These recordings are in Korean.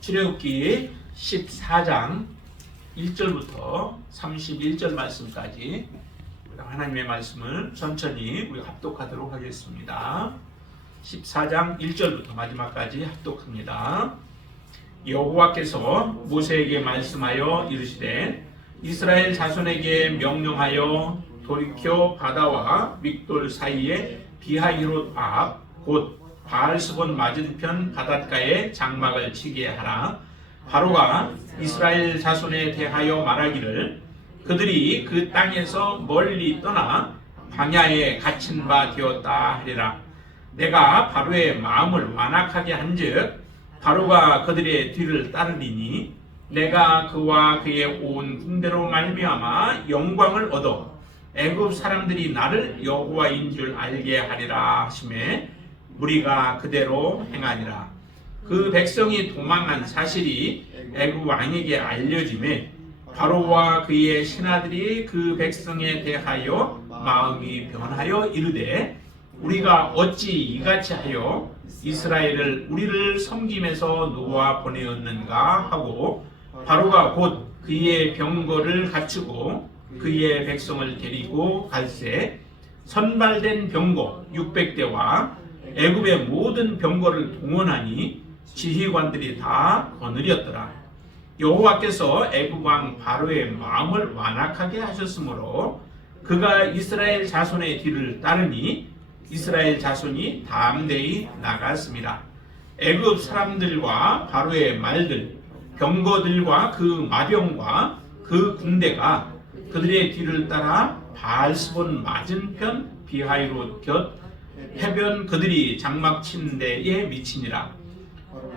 출애굽기 14장 1절부터 31절 말씀까지 하나님의 말씀을 천천히 우리 합독하도록 하겠습니다. 14장 1절부터 마지막까지 합독합니다. 여호와께서 모세에게 말씀하여 이르시되 이스라엘 자손에게 명령하여 돌이켜 바다와 믹돌 사이에 비하히롯 앞 곧 바알스본 맞은편 바닷가에 장막을 치게 하라. 바로가 이스라엘 자손에 대하여 말하기를 그들이 그 땅에서 멀리 떠나 광야에 갇힌 바 되었다 하리라. 내가 바로의 마음을 완악하게 한즉 바로가 그들의 뒤를 따르리니 내가 그와 그의 온 군대로 말미암아 영광을 얻어 애굽 사람들이 나를 여호와인 줄 알게 하리라 하시매 무리가 그대로 행하니라. 그 백성이 도망한 사실이 애굽 왕에게 알려지매 바로와 그의 신하들이 그 백성에 대하여 마음이 변하여 이르되 우리가 어찌 이같이 하여 이스라엘을 우리를 섬김에서 놓아 보내었는가 하고 바로가 곧 그의 병거를 갖추고 그의 백성을 데리고 갈새 선발된 병거 600대와 애굽의 모든 병거를 동원하니 지휘관들이 다 거느렸더라. 여호와께서 애굽 왕 바로의 마음을 완악하게 하셨으므로 그가 이스라엘 자손의 뒤를 따르니 이스라엘 자손이 담대히 나갔습니다. 애굽 사람들과 바로의 말들, 병거들과 그 마병과 그 군대가 그들의 뒤를 따라 바알스본 맞은편 비하히롯 곁 해변 그들이 장막 친 데에 미치니라.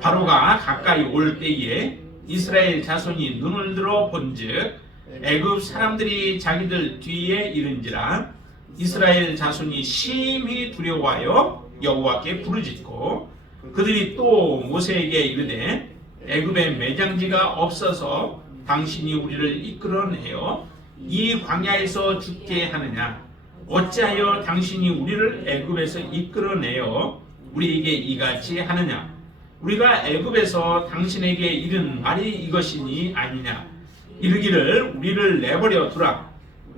바로가 가까이 올 때에 이스라엘 자손이 눈을 들어 본즉 애굽 사람들이 자기들 뒤에 이른지라. 이스라엘 자손이 심히 두려워하여 여호와께 부르짖고 그들이 또 모세에게 이르되 애굽에 매장지가 없어서 당신이 우리를 이끌어내어 이 광야에서 죽게 하느냐. 어찌하여 당신이 우리를 애굽에서 이끌어내어 우리에게 이같이 하느냐. 우리가 애굽에서 당신에게 이른 말이 이것이니 아니냐. 이르기를 우리를 내버려 두라.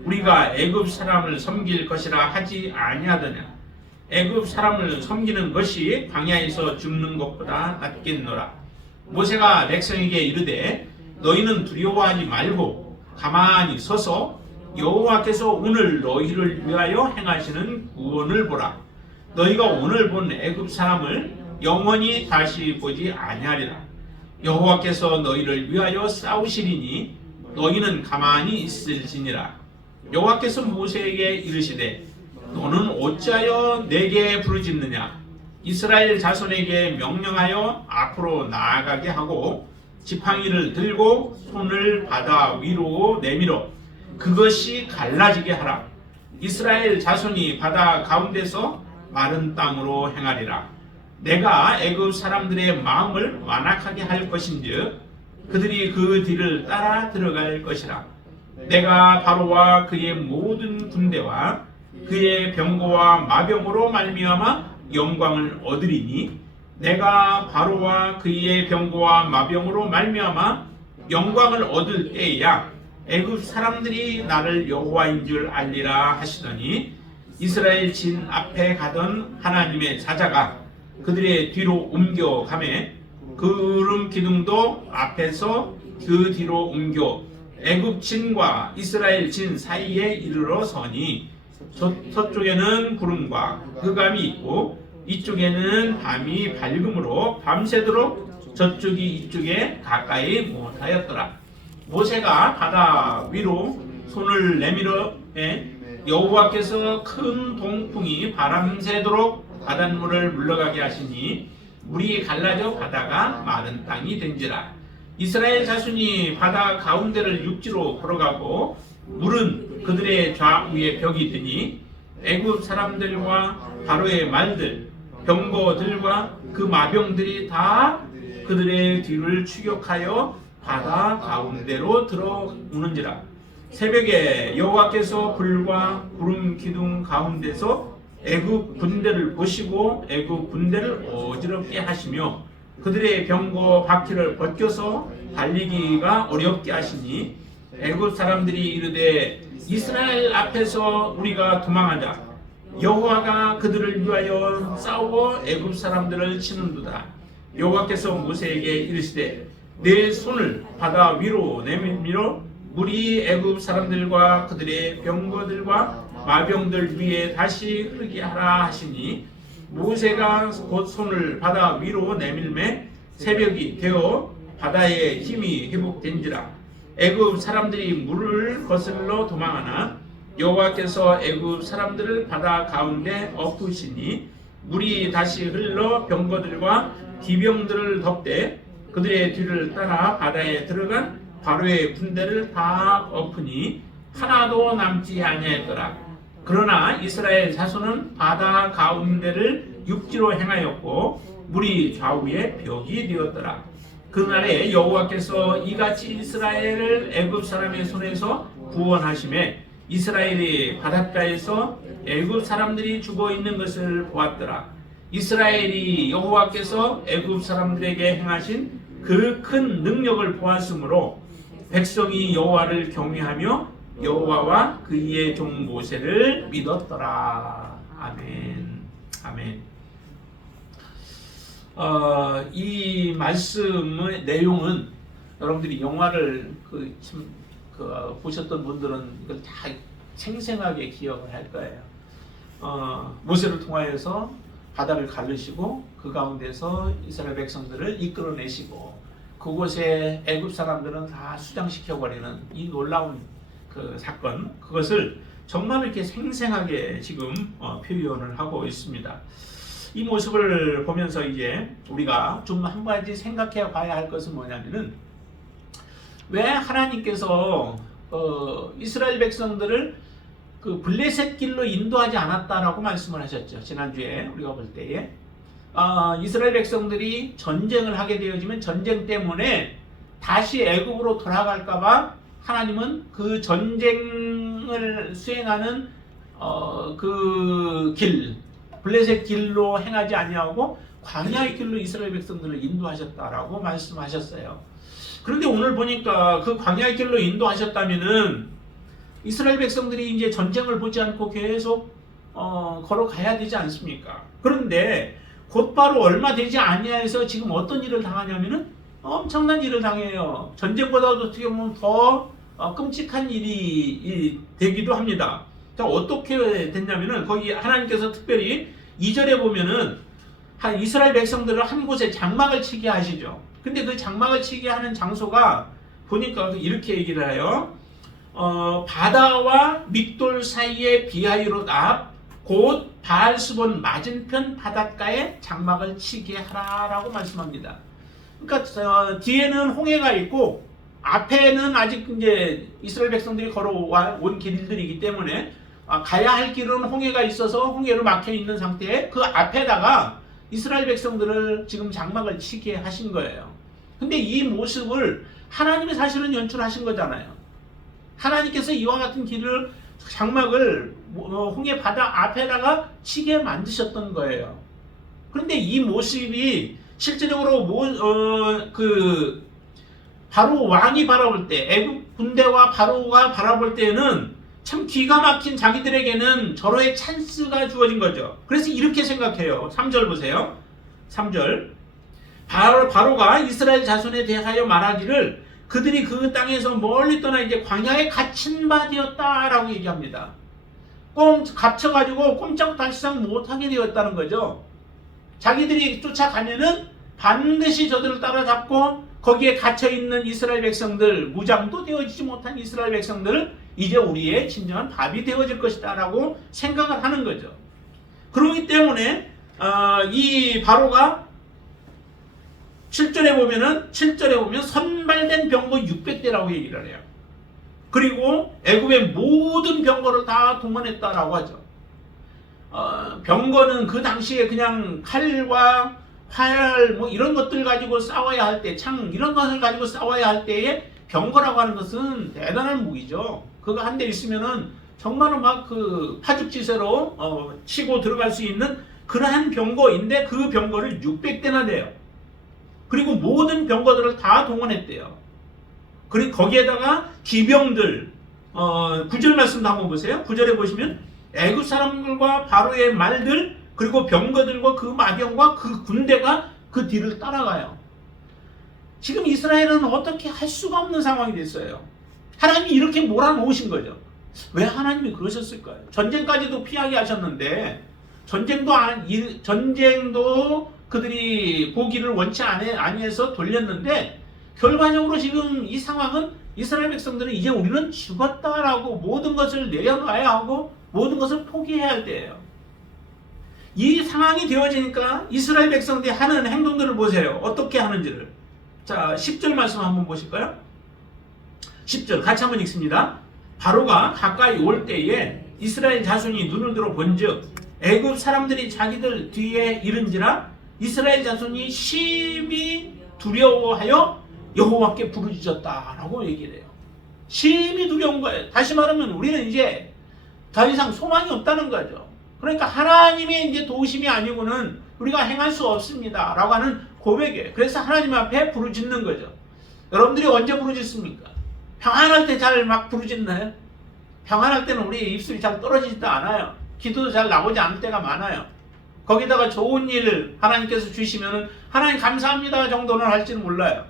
우리가 애굽 사람을 섬길 것이라 하지 아니하더냐. 애굽 사람을 섬기는 것이 광야에서 죽는 것보다 낫겠노라. 모세가 백성에게 이르되 너희는 두려워하지 말고 가만히 서서 여호와께서 오늘 너희를 위하여 행하시는 구원을 보라. 너희가 오늘 본 애굽 사람을 영원히 다시 보지 아니하리라. 여호와께서 너희를 위하여 싸우시리니 너희는 가만히 있을지니라. 여호와께서 모세에게 이르시되 너는 어찌하여 내게 부르짖느냐. 이스라엘 자손에게 명령하여 앞으로 나아가게 하고 지팡이를 들고 손을 바다 위로 내밀어 그것이 갈라지게 하라. 이스라엘 자손이 바다 가운데서 마른 땅으로 행하리라. 내가 애굽 사람들의 마음을 완악하게 할 것인즉 그들이 그 뒤를 따라 들어갈 것이라. 내가 바로와 그의 모든 군대와 그의 병거와 마병으로 말미암아 영광을 얻으리니 내가 바로와 그의 병거와 마병으로 말미암아 영광을 얻을 때야 애굽 사람들이 나를 여호와인 줄 알리라 하시더니 이스라엘 진 앞에 가던 하나님의 사자가 그들의 뒤로 옮겨가매 구름 기둥도 앞에서 그 뒤로 옮겨 애굽 진과 이스라엘 진 사이에 이르러 서니 서쪽에는 구름과 흑암이 있고 이쪽에는 밤이 밝음으로 밤새도록 저쪽이 이쪽에 가까이 못하였더라. 모세가 바다 위로 손을 내밀어 여호와께서 큰 동풍이 바람새도록 바닷물을 물러가게 하시니 물이 갈라져 바다가 마른 땅이 된지라. 이스라엘 자손이 바다 가운데를 육지로 걸어가고 물은 그들의 좌우에 벽이 되니 애굽 사람들과 바로의 말들 병거들과 그 마병들이 다 그들의 뒤를 추격하여 바다 가운데로 들어오는지라. 새벽에 여호와께서 불과 구름 기둥 가운데서 애굽 군대를 보시고 애굽 군대를 어지럽게 하시며 그들의 병거 바퀴를 벗겨서 달리기가 어렵게 하시니 애굽 사람들이 이르되 이스라엘 앞에서 우리가 도망하자. 여호와가 그들을 위하여 싸워 애굽 사람들을 치는도다. 여호와께서 모세에게 이르시되 내 손을 바다 위로 내밀어 물이 애굽 사람들과 그들의 병거들과 마병들 위에 다시 흐르게 하라 하시니 모세가 곧 손을 바다 위로 내밀매 새벽이 되어 바다의 힘이 회복된지라. 애굽 사람들이 물을 거슬러 도망하나 여호와께서 애굽 사람들을 바다 가운데 엎으시니 물이 다시 흘러 병거들과 기병들을 덮되 그들의 뒤를 따라 바다에 들어간 바로의 군대를 다 엎으니 하나도 남지 아니하였더라. 그러나 이스라엘 자손은 바다 가운데를 육지로 행하였고 물이 좌우에 벽이 되었더라. 그날에 여호와께서 이같이 이스라엘을 애굽 사람의 손에서 구원하심에 이스라엘이 바닷가에서 애굽 사람들이 죽어 있는 것을 보았더라. 이스라엘이 여호와께서 애굽 사람들에게 행하신 그 큰 능력을 보았으므로 백성이 여호와를 경외하며 여호와와 그의 종 모세를 믿었더라. 아멘. 아멘. 이 말씀의 내용은 여러분들이 영화를 보셨던 분들은 이걸 다 생생하게 기억을 할 거예요. 모세를 통하여서 바다를 가르시고 그 가운데서 이스라엘 백성들을 이끌어내시고 그곳에 애굽 사람들은 다 수장시켜버리는 이 놀라운 그 사건, 그것을 정말 이렇게 생생하게 지금 표현을 하고 있습니다. 이 모습을 보면서 이제 우리가 좀 한 가지 생각해 봐야 할 것은 뭐냐면은 왜 하나님께서 이스라엘 백성들을 그 블레셋 길로 인도하지 않았다라고 말씀을 하셨죠. 지난주에 우리가 볼 때에 이스라엘 백성들이 전쟁을 하게 되어지면 전쟁 때문에 다시 애굽으로 돌아갈까봐 하나님은 그 전쟁을 수행하는 그 길, 블레셋 길로 행하지 아니하고 광야의 길로 이스라엘 백성들을 인도하셨다라고 말씀하셨어요. 그런데 오늘 보니까 그 광야의 길로 인도하셨다면은 이스라엘 백성들이 이제 전쟁을 보지 않고 계속 걸어가야 되지 않습니까? 그런데 곧바로 얼마 되지 아니하여서 지금 어떤 일을 당하냐면은 엄청난 일을 당해요. 전쟁보다도 어떻게 보면 더 끔찍한 일이 되기도 합니다. 자, 어떻게 됐냐면은 거기 하나님께서 특별히 2절에 보면은 이스라엘 백성들을 한 곳에 장막을 치게 하시죠. 근데 그 장막을 치게 하는 장소가 보니까 이렇게 얘기를 해요. 바다와 믹돌 사이의 비하이롯 앞 곧 바알스본 맞은편 바닷가에 장막을 치게 하라라고 말씀합니다. 그러니까 뒤에는 홍해가 있고 앞에는 아직 이제 이스라엘 백성들이 걸어온 길들이기 때문에 가야 할 길은 홍해가 있어서 홍해로 막혀 있는 상태에 그 앞에다가 이스라엘 백성들을 지금 장막을 치게 하신 거예요. 근데 이 모습을 하나님이 사실은 연출하신 거잖아요. 하나님께서 이와 같은 길을 장막을 홍해 바다 앞에다가 치게 만드셨던 거예요. 그런데 이 모습이 실제적으로 바로 왕이 바라볼 때, 애굽 군대와 바로가 바라볼 때는 참 기가 막힌, 자기들에게는 절호의 찬스가 주어진 거죠. 그래서 이렇게 생각해요. 3절 보세요. 3절. 바로가 이스라엘 자손에 대하여 말하기를 그들이 그 땅에서 멀리 떠나 이제 광야에 갇힌 바 되었다라고 얘기합니다. 갇혀가지고 꼼짝달싹 못하게 되었다는 거죠. 자기들이 쫓아가면은 반드시 저들을 따라잡고 거기에 갇혀있는 이스라엘 백성들, 무장도 되어지지 못한 이스라엘 백성들을 이제 우리의 진정한 밥이 되어질 것이다 라고 생각을 하는 거죠. 그렇기 때문에 이 바로가 7절에 보면 선발된 병거 600대라고 얘기를 해요. 그리고 애굽의 모든 병거를 다 동원했다라고 하죠. 병거는 그 당시에 그냥 칼과 활 뭐 이런 것들 가지고 싸워야 할 때, 창 이런 것을 가지고 싸워야 할 때에 병거라고 하는 것은 대단한 무기죠. 그거 한 대 있으면은 정말로 막 그 파죽지세로 치고 들어갈 수 있는 그러한 병거인데 그 병거를 600대나 돼요. 그리고 모든 병거들을 다 동원했대요. 그리고 거기에다가 기병들, 9절 말씀도 한번 보세요. 9절에 보시면 애굽 사람들과 바로의 말들, 그리고 병거들과 그 마병과 그 군대가 그 뒤를 따라가요. 지금 이스라엘은 어떻게 할 수가 없는 상황이 됐어요. 하나님이 이렇게 몰아놓으신 거죠. 왜 하나님이 그러셨을까요? 전쟁까지도 피하게 하셨는데 전쟁도 그들이 보기를 원치 아니해서 돌렸는데, 결과적으로 지금 이 상황은 이스라엘 백성들은 이제 우리는 죽었다라고 모든 것을 내려놔야 하고 모든 것을 포기해야 할 때예요. 이 상황이 되어지니까 이스라엘 백성들이 하는 행동들을 보세요. 어떻게 하는지를. 자, 10절 말씀 한번 보실까요? 10절 같이 한번 읽습니다. 바로가 가까이 올 때에 이스라엘 자손이 눈을 들어 본즉 애굽 사람들이 자기들 뒤에 이른지라 이스라엘 자손이 심히 두려워하여 여호와께 부르짖었다라고 얘기를 해요. 심히 두려운 거예요. 다시 말하면 우리는 이제 더 이상 소망이 없다는 거죠. 그러니까 하나님의 이제 도우심이 아니고는 우리가 행할 수 없습니다 라고 하는 고백이에요. 그래서 하나님 앞에 부르짖는 거죠. 여러분들이 언제 부르짖습니까? 평안할 때 잘 막 부르짖나요? 평안할 때는 우리 입술이 잘 떨어지지도 않아요. 기도도 잘 나오지 않을 때가 많아요. 거기다가 좋은 일 하나님께서 주시면은 하나님 감사합니다 정도는 할지는 몰라요.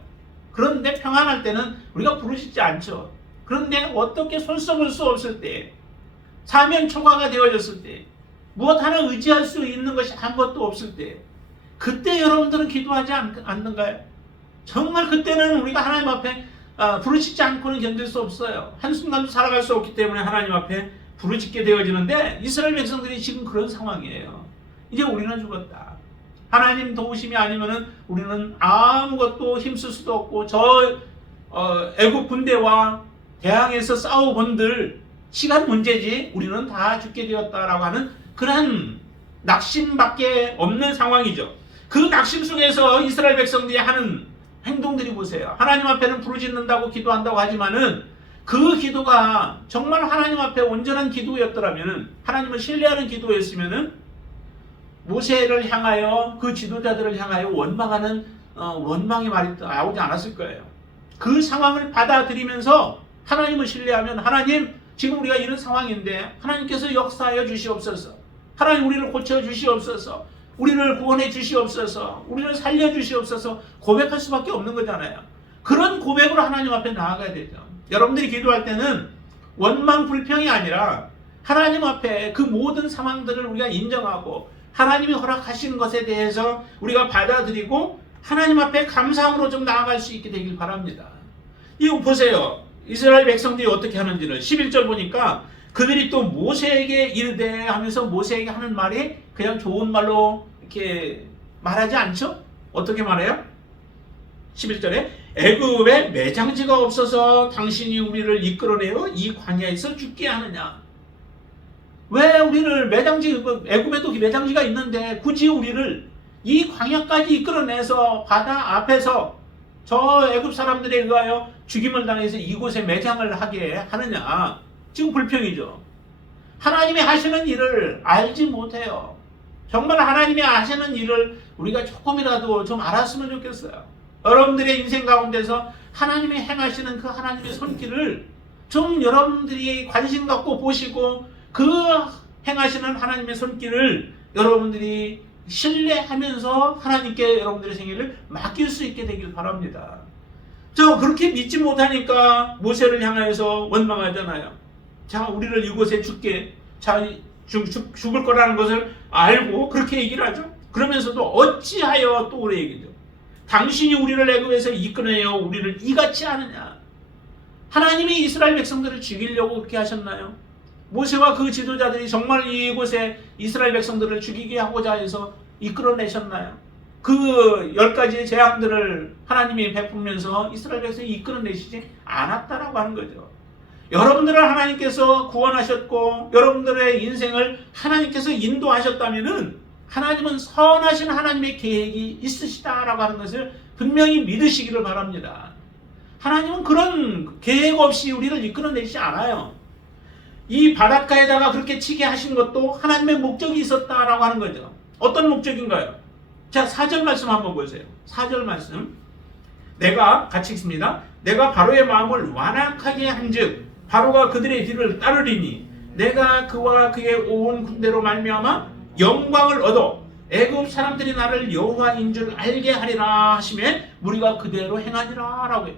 그런데 평안할 때는 우리가 부르짖지 않죠. 그런데 어떻게 손써볼 수 없을 때, 사면 초과가 되어졌을 때, 무엇 하나 의지할 수 있는 것이 아무것도 없을 때, 그때 여러분들은 기도하지 않는가요? 정말 그때는 우리가 하나님 앞에 부르짖지 않고는 견딜 수 없어요. 한순간도 살아갈 수 없기 때문에 하나님 앞에 부르짖게 되어지는데, 이스라엘 백성들이 지금 그런 상황이에요. 이제 우리는 죽었다. 하나님 도우심이 아니면은 우리는 아무것도 힘쓸 수도 없고, 애굽 군대와 대항해서 싸워본들 시간 문제지 우리는 다 죽게 되었다라고 하는 그런 낙심밖에 없는 상황이죠. 그 낙심 속에서 이스라엘 백성들이 하는 행동들이 보세요. 하나님 앞에는 부르짖는다고 기도한다고 하지만은 그 기도가 정말 하나님 앞에 온전한 기도였더라면은, 하나님을 신뢰하는 기도였으면은 모세를 향하여, 그 지도자들을 향하여 원망하는 원망의 말이 나오지 않았을 거예요. 그 상황을 받아들이면서 하나님을 신뢰하면, 하나님 지금 우리가 이런 상황인데 하나님께서 역사하여 주시옵소서, 하나님 우리를 고쳐 주시옵소서, 우리를 구원해 주시옵소서, 우리를 살려 주시옵소서 고백할 수밖에 없는 거잖아요. 그런 고백으로 하나님 앞에 나아가야 되죠. 여러분들이 기도할 때는 원망 불평이 아니라 하나님 앞에 그 모든 상황들을 우리가 인정하고 하나님이 허락하신 것에 대해서 우리가 받아들이고 하나님 앞에 감사함으로 좀 나아갈 수 있게 되길 바랍니다. 이거 보세요. 이스라엘 백성들이 어떻게 하는지를 11절 보니까 그들이 또 모세에게 이르되 하면서 모세에게 하는 말이 그냥 좋은 말로 이렇게 말하지 않죠? 어떻게 말해요? 11절에 애굽에 매장지가 없어서 당신이 우리를 이끌어내어 이 광야에서 죽게 하느냐. 왜 우리를 애굽에도 매장지가 있는데 굳이 우리를 이 광야까지 이끌어내서 바다 앞에서 저 애굽 사람들에 의하여 죽임을 당해서 이곳에 매장을 하게 하느냐. 지금 불평이죠. 하나님이 하시는 일을 알지 못해요. 정말 하나님이 하시는 일을 우리가 조금이라도 좀 알았으면 좋겠어요. 여러분들의 인생 가운데서 하나님이 행하시는 그 하나님의 손길을 좀 여러분들이 관심 갖고 보시고, 그 행하시는 하나님의 손길을 여러분들이 신뢰하면서 하나님께 여러분들의 생애를 맡길 수 있게 되길 바랍니다. 저 그렇게 믿지 못하니까 모세를 향하여서 원망하잖아요. 자, 우리를 이곳에 죽을 거라는 것을 알고 그렇게 얘기를 하죠. 그러면서도 어찌하여 또 그래 얘기죠. 당신이 우리를 애굽에서 이끌어내어 우리를 이같이 하느냐. 하나님이 이스라엘 백성들을 죽이려고 그렇게 하셨나요? 모세와 그 지도자들이 정말 이곳에 이스라엘 백성들을 죽이게 하고자 해서 이끌어내셨나요? 그 10가지의 재앙들을 하나님이 베풀면서 이스라엘 백성이 이끌어내시지 않았다라고 하는 거죠. 여러분들을 하나님께서 구원하셨고 여러분들의 인생을 하나님께서 인도하셨다면은 하나님은 선하신 하나님의 계획이 있으시다라고 하는 것을 분명히 믿으시기를 바랍니다. 하나님은 그런 계획 없이 우리를 이끌어내시지 않아요. 이 바닷가에다가 그렇게 치게 하신 것도 하나님의 목적이 있었다라고 하는 거죠. 어떤 목적인가요? 자, 4절 말씀 한번 보세요. 4절 말씀. 내가 같이 읽습니다. 내가 바로의 마음을 완악하게 한즉 바로가 그들의 뒤를 따르리니 내가 그와 그의 온 군대로 말미암아 영광을 얻어 애굽 사람들이 나를 여호와인 줄 알게 하리라 하시매 무리가 그대로 행하니라 라고 해요.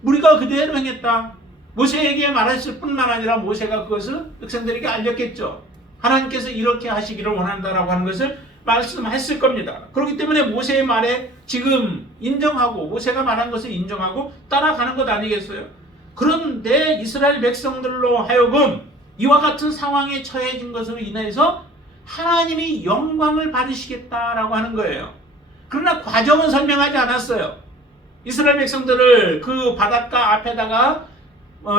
무리가 그대로 행했다. 모세에게 말했을 뿐만 아니라 모세가 그것을 백성들에게 알렸겠죠. 하나님께서 이렇게 하시기를 원한다라고 하는 것을 말씀했을 겁니다. 그렇기 때문에 모세의 말에 지금 인정하고 모세가 말한 것을 인정하고 따라가는 것 아니겠어요? 그런데 이스라엘 백성들로 하여금 이와 같은 상황에 처해진 것으로 인해서 하나님이 영광을 받으시겠다라고 하는 거예요. 그러나 과정은 설명하지 않았어요. 이스라엘 백성들을 그 바닷가 앞에다가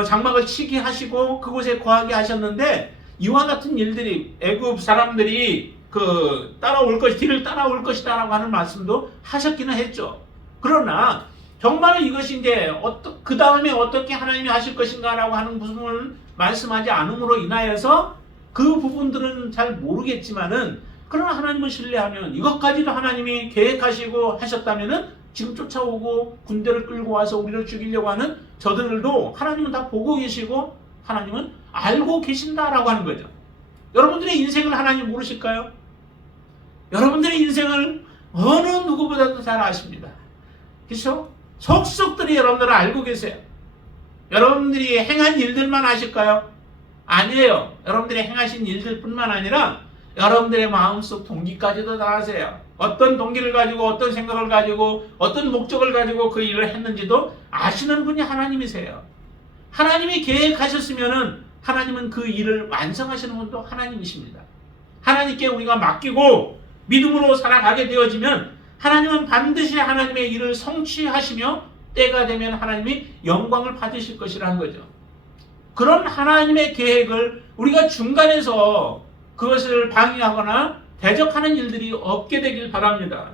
장막을 치게 하시고 그곳에 거하게 하셨는데 이와 같은 일들이 애굽 사람들이 뒤를 따라올 것이다라고 하는 말씀도 하셨기는 했죠. 그러나 정말 이것이 이제 그 다음에 어떻게 하나님이 하실 것인가라고 하는 부분을 말씀하지 않음으로 인하여서 그 부분들은 잘 모르겠지만은 그러나 하나님을 신뢰하면 이것까지도 하나님이 계획하시고 하셨다면은 지금 쫓아오고 군대를 끌고 와서 우리를 죽이려고 하는 저들도 하나님은 다 보고 계시고 하나님은 알고 계신다라고 하는 거죠. 여러분들의 인생을 하나님 모르실까요? 여러분들의 인생을 어느 누구보다도 잘 아십니다. 그렇죠? 속속들이 여러분들을 알고 계세요. 여러분들이 행한 일들만 아실까요? 아니에요. 여러분들이 행하신 일들뿐만 아니라 여러분들의 마음속 동기까지도 다 아세요. 어떤 동기를 가지고 어떤 생각을 가지고 어떤 목적을 가지고 그 일을 했는지도 아시는 분이 하나님이세요. 하나님이 계획하셨으면은 하나님은 그 일을 완성하시는 분도 하나님이십니다. 하나님께 우리가 맡기고 믿음으로 살아가게 되어지면 하나님은 반드시 하나님의 일을 성취하시며 때가 되면 하나님이 영광을 받으실 것이라는 거죠. 그런 하나님의 계획을 우리가 중간에서 그것을 방해하거나 대적하는 일들이 없게 되길 바랍니다.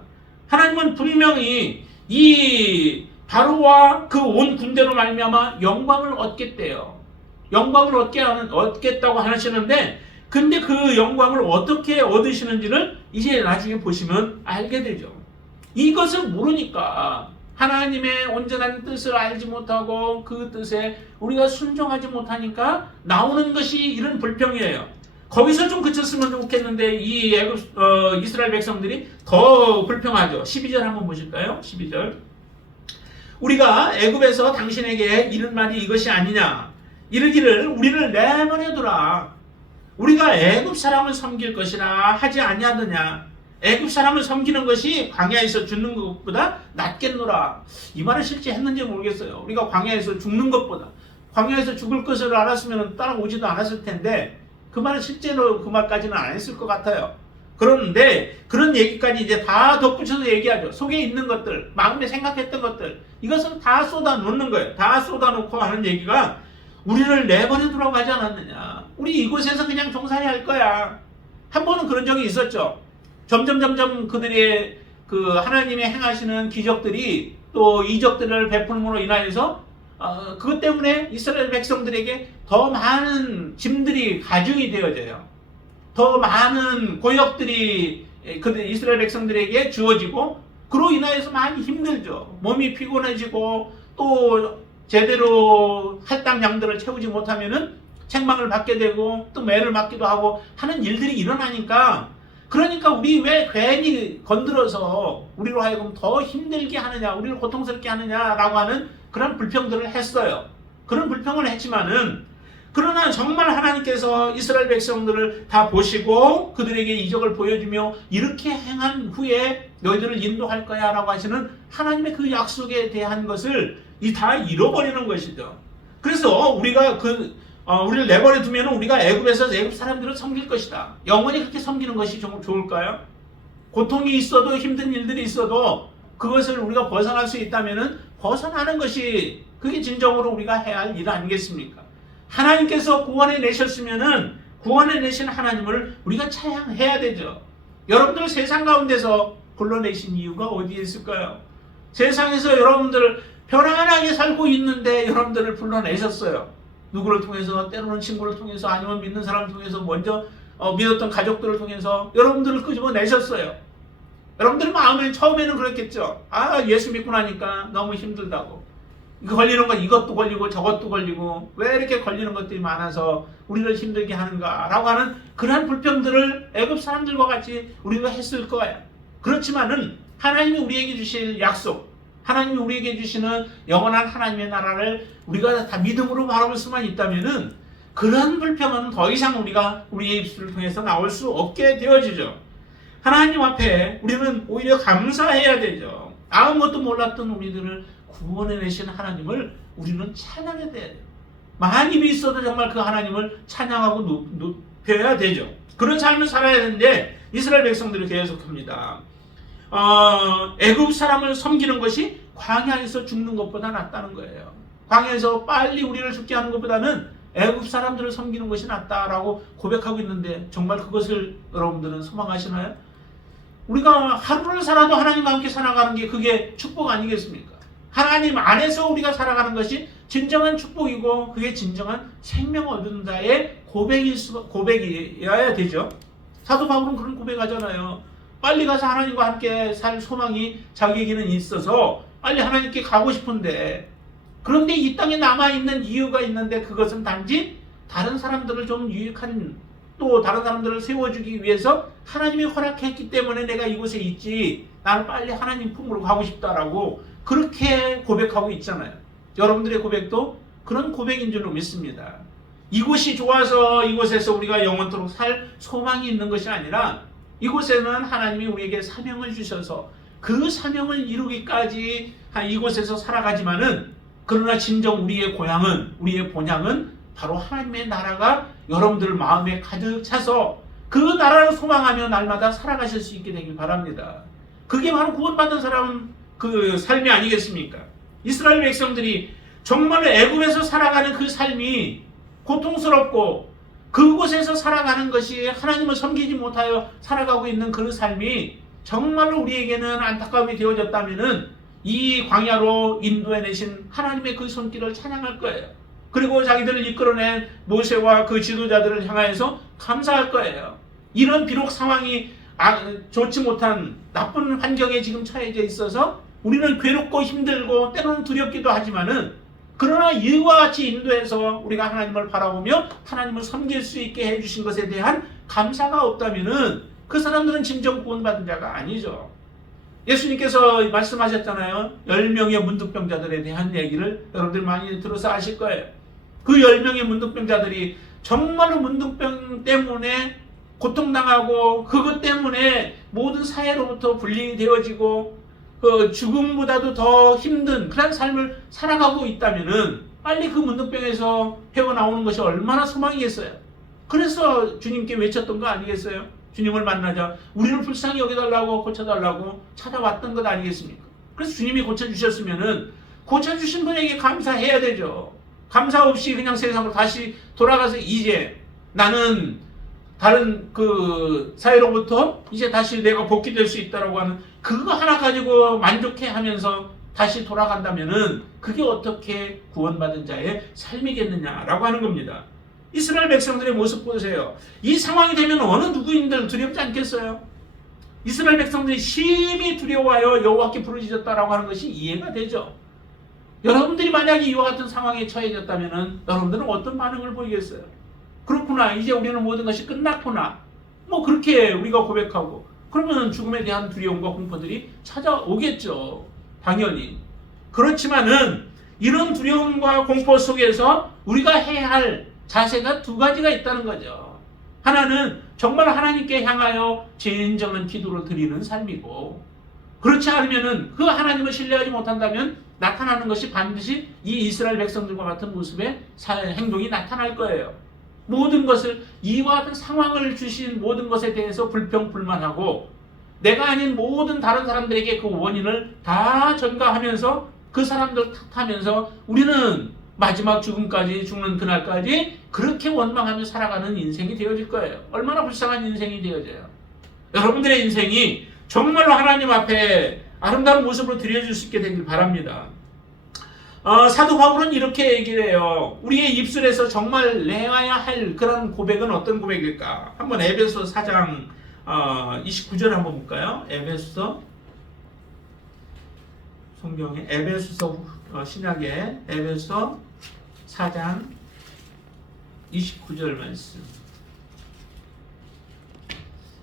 하나님은 분명히 이 바로와 그 온 군대로 말미암아 영광을 얻겠대요. 영광을 얻겠다고 하시는데 근데 그 영광을 어떻게 얻으시는지를 이제 나중에 보시면 알게 되죠. 이것을 모르니까 하나님의 온전한 뜻을 알지 못하고 그 뜻에 우리가 순종하지 못하니까 나오는 것이 이런 불평이에요. 거기서 좀 그쳤으면 좋겠는데 이 이스라엘 백성들이 더 불평하죠. 12절 한번 보실까요? 12절. 우리가 애굽에서 당신에게 이른 말이 이것이 아니냐. 이르기를 우리를 내버려두라. 우리가 애굽 사람을 섬길 것이라 하지 아니하더냐. 애굽 사람을 섬기는 것이 광야에서 죽는 것보다 낫겠노라. 이 말을 실제 했는지 모르겠어요. 우리가 광야에서 죽는 것보다 광야에서 죽을 것을 알았으면 따라오지도 않았을 텐데 그 말은 실제로 그 말까지는 안 했을 것 같아요. 그런데 그런 얘기까지 이제 다 덧붙여서 얘기하죠. 속에 있는 것들, 마음에 생각했던 것들 이것을 다 쏟아놓는 거예요. 다 쏟아놓고 하는 얘기가 우리를 내버려두라고 하지 않았느냐. 우리 이곳에서 그냥 종살이 할 거야. 한 번은 그런 적이 있었죠. 점점 그들의 그 하나님의 행하시는 기적들이 또 이적들을 베풀므로 인하여서 그것 때문에 이스라엘 백성들에게 더 많은 짐들이 가중이 되어져요. 더 많은 고역들이 이스라엘 백성들에게 주어지고 그로 인하여서 많이 힘들죠. 몸이 피곤해지고 또 제대로 할당 양들을 채우지 못하면은 책망을 받게 되고 또 매를 맞기도 하고 하는 일들이 일어나니까 그러니까 우리 왜 괜히 건드려서 우리로 하여금 더 힘들게 하느냐, 우리를 고통스럽게 하느냐라고 하는 그런 불평들을 했어요. 그런 불평을 했지만은 그러나 정말 하나님께서 이스라엘 백성들을 다 보시고 그들에게 이적을 보여주며 이렇게 행한 후에 너희들을 인도할 거야 라고 하시는 하나님의 그 약속에 대한 것을 다 잃어버리는 것이죠. 그래서 우리가 우리를 내버려 두면 우리가 애굽에서 애굽 사람들을 섬길 것이다. 영원히 그렇게 섬기는 것이 좋을까요? 고통이 있어도 힘든 일들이 있어도 그것을 우리가 벗어날 수 있다면 벗어나는 것이 그게 진정으로 우리가 해야 할 일 아니겠습니까? 하나님께서 구원해 내셨으면은 구원해 내신 하나님을 우리가 찬양해야 되죠. 여러분들 세상 가운데서 불러내신 이유가 어디에 있을까요? 세상에서 여러분들 편안하게 살고 있는데 여러분들을 불러내셨어요. 누구를 통해서, 때로는 친구를 통해서, 아니면 믿는 사람을 통해서, 먼저 믿었던 가족들을 통해서 여러분들을 끄집어내셨어요. 여러분들 마음에 처음에는 그랬겠죠. 아, 예수 믿고 나니까 너무 힘들다고. 걸리는 건 이것도 걸리고 저것도 걸리고 왜 이렇게 걸리는 것들이 많아서 우리를 힘들게 하는가라고 하는 그러한 불평들을 애굽 사람들과 같이 우리가 했을 거예요. 그렇지만은 하나님이 우리에게 주실 약속, 하나님이 우리에게 주시는 영원한 하나님의 나라를 우리가 다 믿음으로 바라볼 수만 있다면은 그런 불평은 더 이상 우리가 우리의 입술을 통해서 나올 수 없게 되어지죠. 하나님 앞에 우리는 오히려 감사해야 되죠. 아무것도 몰랐던 우리들을 구원해내신 하나님을 우리는 찬양해야 돼요. 많이 있어도 정말 그 하나님을 찬양하고 높여야 되죠. 그런 삶을 살아야 되는데 이스라엘 백성들이 계속합니다. 애굽 사람을 섬기는 것이 광야에서 죽는 것보다 낫다는 거예요. 광야에서 빨리 우리를 죽게 하는 것보다는 애굽 사람들을 섬기는 것이 낫다라고 고백하고 있는데 정말 그것을 여러분들은 소망하시나요? 우리가 하루를 살아도 하나님과 함께 살아가는 게 그게 축복 아니겠습니까? 하나님 안에서 우리가 살아가는 것이 진정한 축복이고 그게 진정한 생명 얻은 자의 고백이어야 되죠. 사도 바울은 그런 고백하잖아요. 빨리 가서 하나님과 함께 살 소망이 자기에게는 있어서 빨리 하나님께 가고 싶은데 그런데 이 땅에 남아있는 이유가 있는데 그것은 단지 다른 사람들을 좀 유익한 또 다른 사람들을 세워주기 위해서 하나님이 허락했기 때문에 내가 이곳에 있지 나는 빨리 하나님 품으로 가고 싶다라고 그렇게 고백하고 있잖아요. 여러분들의 고백도 그런 고백인 줄로 믿습니다. 이곳이 좋아서 이곳에서 우리가 영원토록 살 소망이 있는 것이 아니라 이곳에는 하나님이 우리에게 사명을 주셔서 그 사명을 이루기까지 이곳에서 살아가지만은 그러나 진정 우리의 고향은 우리의 본향은 바로 하나님의 나라가 여러분들 마음에 가득 차서 그 나라를 소망하며 날마다 살아가실 수 있게 되길 바랍니다. 그게 바로 구원받은 사람 그 삶이 아니겠습니까? 이스라엘 백성들이 정말 애굽에서 살아가는 그 삶이 고통스럽고 그곳에서 살아가는 것이 하나님을 섬기지 못하여 살아가고 있는 그 삶이 정말로 우리에게는 안타까움이 되어졌다면은 이 광야로 인도해내신 하나님의 그 손길을 찬양할 거예요. 그리고 자기들을 이끌어낸 모세와 그 지도자들을 향하여서 감사할 거예요. 이런 비록 상황이 좋지 못한 나쁜 환경에 지금 처해져 있어서 우리는 괴롭고 힘들고 때로는 두렵기도 하지만은 그러나 이와 같이 인도해서 우리가 하나님을 바라보며 하나님을 섬길 수 있게 해주신 것에 대한 감사가 없다면은 그 사람들은 진정 구원받은 자가 아니죠. 예수님께서 말씀하셨잖아요. 10명의 문둥병자들에 대한 얘기를 여러분들 많이 들어서 아실 거예요. 그 10명의 문둥병자들이 정말로 문둥병 때문에 고통당하고 그것 때문에 모든 사회로부터 분리되어지고 그 죽음보다도 더 힘든 그런 삶을 살아가고 있다면은 빨리 그 문둥병에서 헤어나오는 것이 얼마나 소망이겠어요. 그래서 주님께 외쳤던 거 아니겠어요? 주님을 만나자 우리를 불쌍히 여겨달라고 고쳐달라고 찾아왔던 것 아니겠습니까? 그래서 주님이 고쳐주셨으면은 고쳐주신 분에게 감사해야 되죠. 감사 없이 그냥 세상으로 다시 돌아가서 이제 나는 다른 그 사회로부터 이제 다시 내가 복귀될 수 있다라고 하는 그거 하나 가지고 만족해 하면서 다시 돌아간다면은 그게 어떻게 구원받은 자의 삶이겠느냐라고 하는 겁니다. 이스라엘 백성들의 모습 보세요. 이 상황이 되면 어느 누구인들 두렵지 않겠어요? 이스라엘 백성들이 심히 두려워하여 여호와께 부르짖었다라고 하는 것이 이해가 되죠. 여러분들이 만약에 이와 같은 상황에 처해졌다면 여러분들은 어떤 반응을 보이겠어요? 그렇구나, 이제 우리는 모든 것이 끝났구나, 뭐 그렇게 우리가 고백하고 그러면 죽음에 대한 두려움과 공포들이 찾아오겠죠. 당연히. 그렇지만은 이런 두려움과 공포 속에서 우리가 해야 할 자세가 두 가지가 있다는 거죠. 하나는 정말 하나님께 향하여 진정한 기도를 드리는 삶이고, 그렇지 않으면은 그 하나님을 신뢰하지 못한다면 나타나는 것이 반드시 이 이스라엘 백성들과 같은 모습의 행동이 나타날 거예요. 모든 것을 이와 같은 상황을 주신 모든 것에 대해서 불평불만하고 내가 아닌 모든 다른 사람들에게 그 원인을 다 전가하면서 그 사람들 탓하면서 우리는 마지막 죽음까지 죽는 그날까지 그렇게 원망하며 살아가는 인생이 되어질 거예요. 얼마나 불쌍한 인생이 되어져요. 여러분들의 인생이 정말로 하나님 앞에 아름다운 모습으로 드려질 수 있게 되길 바랍니다. 사도 바울은 이렇게 얘기를 해요. 우리의 입술에서 정말 내어야 할 그런 고백은 어떤 고백일까? 한번 에베소 4장 29절 한번 볼까요? 에베소서 성경에 에베소서 신약의 에베소 4장 29절 말씀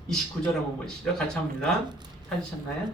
29절 한번 보시죠. 같이 합니다. 찾으셨나요?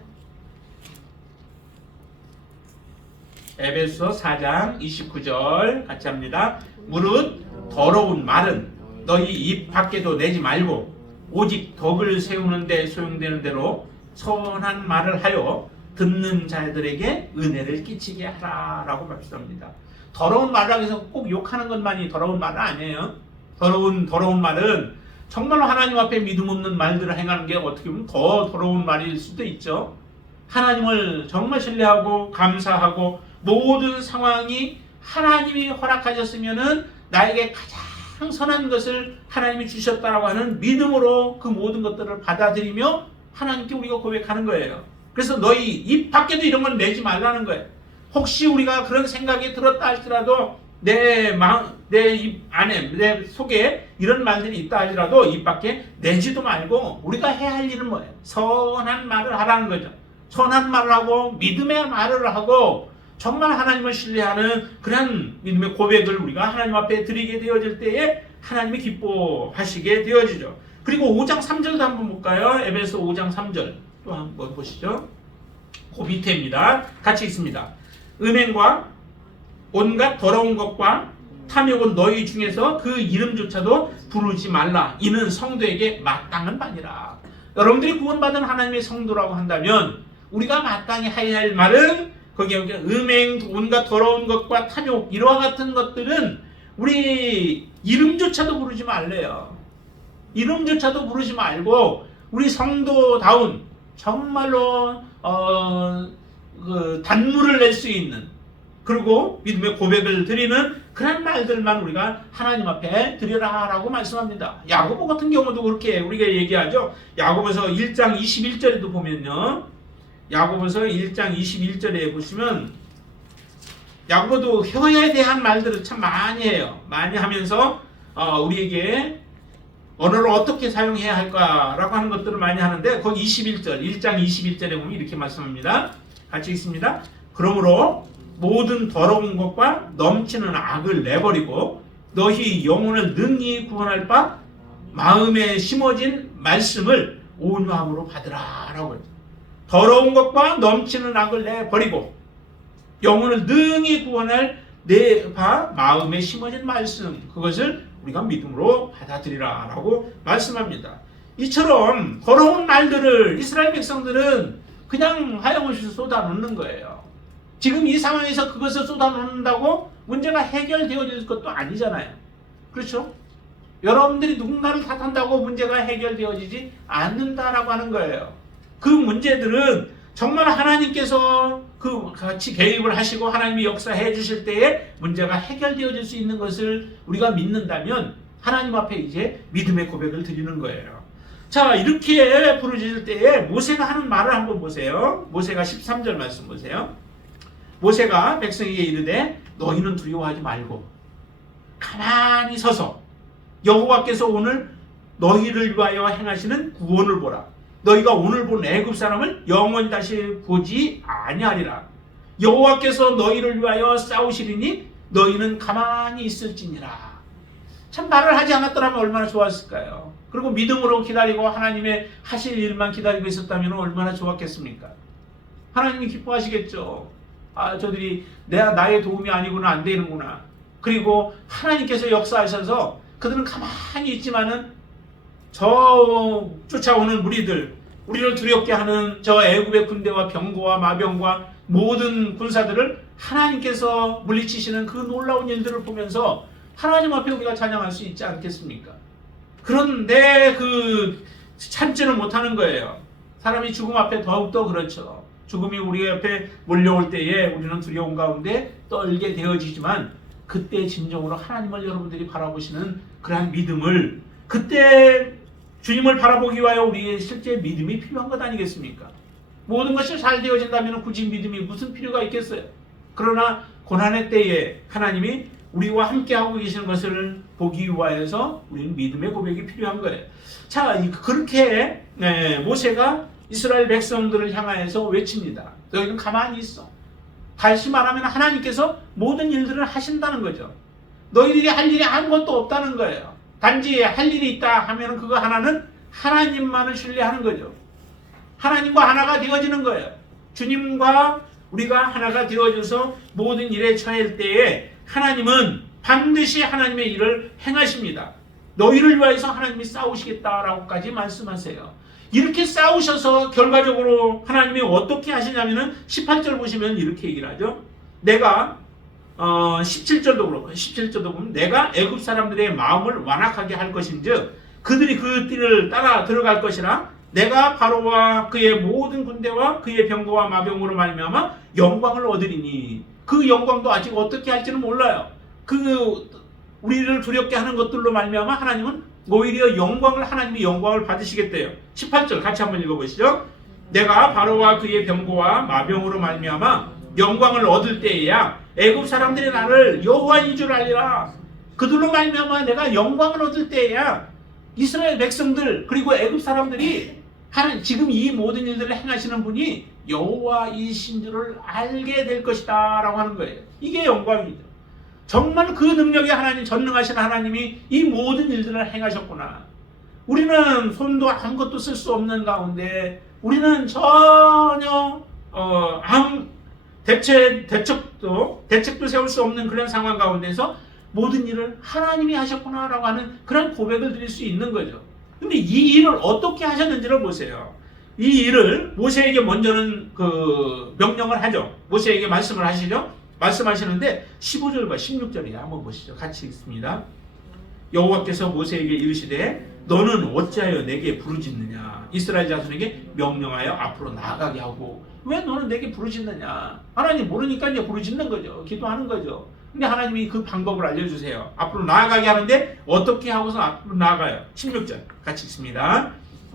에베소 4장 29절 같이 합니다. 무릇 더러운 말은 너희 입 밖에도 내지 말고 오직 덕을 세우는 데 소용되는 대로 선한 말을 하여 듣는 자들에게 은혜를 끼치게 하라라고 말씀합니다. 더러운 말이라고 해서 꼭 욕하는 것만이 더러운 말은 아니에요. 더러운 말은 정말로 하나님 앞에 믿음 없는 말들을 행하는 게 어떻게 보면 더 더러운 말일 수도 있죠. 하나님을 정말 신뢰하고 감사하고 모든 상황이 하나님이 허락하셨으면은 나에게 가장 선한 것을 하나님이 주셨다라고 하는 믿음으로 그 모든 것들을 받아들이며 하나님께 우리가 고백하는 거예요. 그래서 너희 입 밖에도 이런 걸 내지 말라는 거예요. 혹시 우리가 그런 생각이 들었다 할지라도 내 입 안에 내 속에 이런 말들이 있다 할지라도 입 밖에 내지도 말고 우리가 해야 할 일은 뭐예요? 선한 말을 하라는 거죠. 선한 말을 하고 믿음의 말을 하고 정말 하나님을 신뢰하는 그런 믿음의 고백을 우리가 하나님 앞에 드리게 되어질 때에 하나님이 기뻐하시게 되어지죠. 그리고 5장 3절도 한번 볼까요? 에베소 5장 3절 또 한번 보시죠. 그 밑에입니다. 같이 있습니다. 음행과 온갖 더러운 것과 탐욕은 너희 중에서 그 이름조차도 부르지 말라. 이는 성도에게 마땅한 바니라. 여러분들이 구원받은 하나님의 성도라고 한다면 우리가 마땅히 해야 할 말은 거기에 음행, 온갖 더러운 것과 탐욕 이와 같은 것들은 우리 이름조차도 부르지 말래요. 이름조차도 부르지 말고 우리 성도다운 정말로 단물을 낼 수 있는 그리고 믿음의 고백을 드리는 그런 말들만 우리가 하나님 앞에 드리라라고 말씀합니다. 야고보 같은 경우도 그렇게 우리가 얘기하죠. 야고보서 1장 21절에도 보면요. 야고보서 1장 21절에 보시면 야고보도 혀에 대한 말들을 참 많이 해요. 많이 하면서 우리에게 언어를 어떻게 사용해야 할까라고 하는 것들을 많이 하는데 거기 21절 1장 21절에 보면 이렇게 말씀합니다. 같이 읽습니다. 그러므로 모든 더러운 것과 넘치는 악을 내버리고 너희 영혼을 능히 구원할 바 마음에 심어진 말씀을 온유함으로 받으라라고 해요. 더러운 것과 넘치는 악을 내버리고 영혼을 능히 구원할 내 바 마음에 심어진 말씀 그것을 우리가 믿음으로 받아들이라라고 말씀합니다. 이처럼 더러운 말들을 이스라엘 백성들은 그냥 하염없이 쏟아놓는 거예요. 지금 이 상황에서 그것을 쏟아놓는다고 문제가 해결되어질 것도 아니잖아요. 그렇죠? 여러분들이 누군가를 탓한다고 문제가 해결되어지지 않는다라고 하는 거예요. 그 문제들은 정말 하나님께서 그 같이 개입을 하시고 하나님이 역사해 주실 때에 문제가 해결되어질 수 있는 것을 우리가 믿는다면 하나님 앞에 이제 믿음의 고백을 드리는 거예요. 자, 이렇게 부르짖을 때에 모세가 하는 말을 한번 보세요. 모세가 13절 말씀 보세요. 모세가 백성에게 이르되 너희는 두려워하지 말고 가만히 서서 여호와께서 오늘 너희를 위하여 행하시는 구원을 보라. 너희가 오늘 본 애굽 사람을 영원히 다시 보지 아니하리라. 여호와께서 너희를 위하여 싸우시리니 너희는 가만히 있을지니라. 참 말을 하지 않았더라면 얼마나 좋았을까요? 그리고 믿음으로 기다리고 하나님의 하실 일만 기다리고 있었다면 얼마나 좋았겠습니까? 하나님이 기뻐하시겠죠. 저들이 나의 도움이 아니고는 안 되는구나. 그리고 하나님께서 역사하셔서 그들은 가만히 있지만은 저 쫓아오는 무리들, 우리를 두렵게 하는 저 애굽의 군대와 병거와 마병과 모든 군사들을 하나님께서 물리치시는 그 놀라운 일들을 보면서 하나님 앞에 우리가 찬양할 수 있지 않겠습니까? 그런데 참지는 못하는 거예요. 사람이 죽음 앞에 더욱더 그렇죠. 죽음이 우리 옆에 몰려올 때에 우리는 두려움 가운데 떨게 되어지지만 그때 진정으로 하나님을 여러분들이 바라보시는 그러한 믿음을 그때 주님을 바라보기 위하여 우리의 실제 믿음이 필요한 것 아니겠습니까? 모든 것이 잘 되어진다면 굳이 믿음이 무슨 필요가 있겠어요? 그러나 고난의 때에 하나님이 우리와 함께하고 계시는 것을 보기 위하여서 우리는 믿음의 고백이 필요한 거예요. 자, 그렇게 모세가 이스라엘 백성들을 향하여서 외칩니다. 너희는 가만히 있어. 다시 말하면 하나님께서 모든 일들을 하신다는 거죠. 너희들이 할 일이 아무것도 없다는 거예요. 단지 할 일이 있다 하면 그거 하나는 하나님만을 신뢰하는 거죠. 하나님과 하나가 되어지는 거예요. 주님과 우리가 하나가 되어져서 모든 일에 처할 때에 하나님은 반드시 하나님의 일을 행하십니다. 너희를 위하여서 하나님이 싸우시겠다라고까지 말씀하세요. 이렇게 싸우셔서 결과적으로 하나님이 어떻게 하시냐면은 18절 보시면 이렇게 얘기를 하죠. 내가 17절도 그렇고 17절도 보면 내가 애굽 사람들의 마음을 완악하게 할 것인즉 그들이 그 띠를 따라 들어갈 것이라 내가 바로와 그의 모든 군대와 그의 병거와 마병으로 말미암아 영광을 얻으리니 그 영광도 아직 어떻게 할지는 몰라요. 우리를 두렵게 하는 것들로 말미암아 하나님은 오히려 하나님이 영광을 받으시겠대요. 18절 같이 한번 읽어보시죠. 내가 바로와 그의 병거와 마병으로 말미암아 영광을 얻을 때에야 애굽 사람들이 나를 여호와인 줄 알리라. 그들로 말미암아 내가 영광을 얻을 때에야 이스라엘 백성들 그리고 애굽 사람들이 지금 이 모든 일들을 행하시는 분이 여호와이신 줄을 알게 될 것이다 라고 하는 거예요. 이게 영광이죠. 정말 그 능력의 하나님, 전능하신 하나님이 이 모든 일들을 행하셨구나. 우리는 손도 아무것도 쓸 수 없는 가운데 우리는 전혀 아무 대책도 세울 수 없는 그런 상황 가운데서 모든 일을 하나님이 하셨구나라고 하는 그런 고백을 드릴 수 있는 거죠. 근데 이 일을 어떻게 하셨는지를 보세요. 이 일을 모세에게 먼저는 명령을 하죠. 모세에게 말씀을 하시죠. 말씀하시는데 15절과 16절에 한번 보시죠. 같이 읽습니다. 여호와께서 모세에게 이르시되 너는 어찌하여 내게 부르짖느냐. 이스라엘 자손에게 명령하여 앞으로 나아가게 하고 왜 너는 내게 부르짖느냐. 하나님 모르니까 이제 부르짖는 거죠. 기도하는 거죠. 근데 하나님이 그 방법을 알려주세요. 앞으로 나아가게 하는데 어떻게 하고서 앞으로 나아가요. 16절 같이 읽습니다.